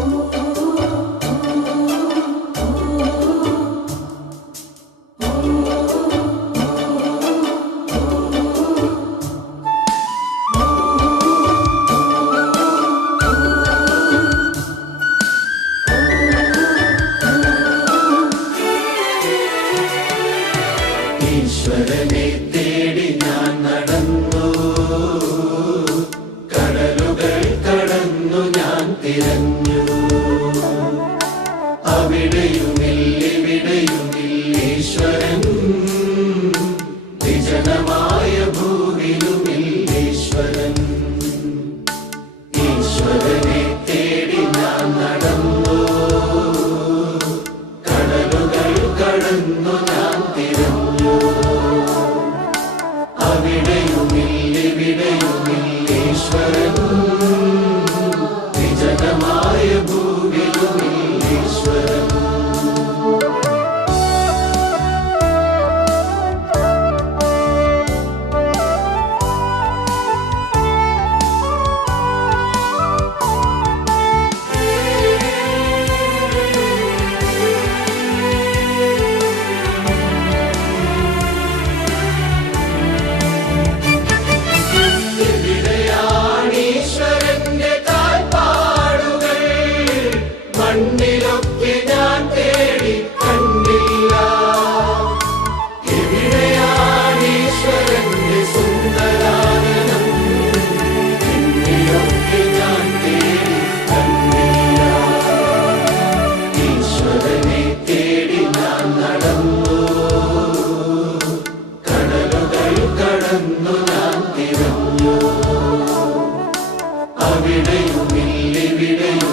Oh. Sridevi Ishwar അവിടെയുമില്ലിവിടെയും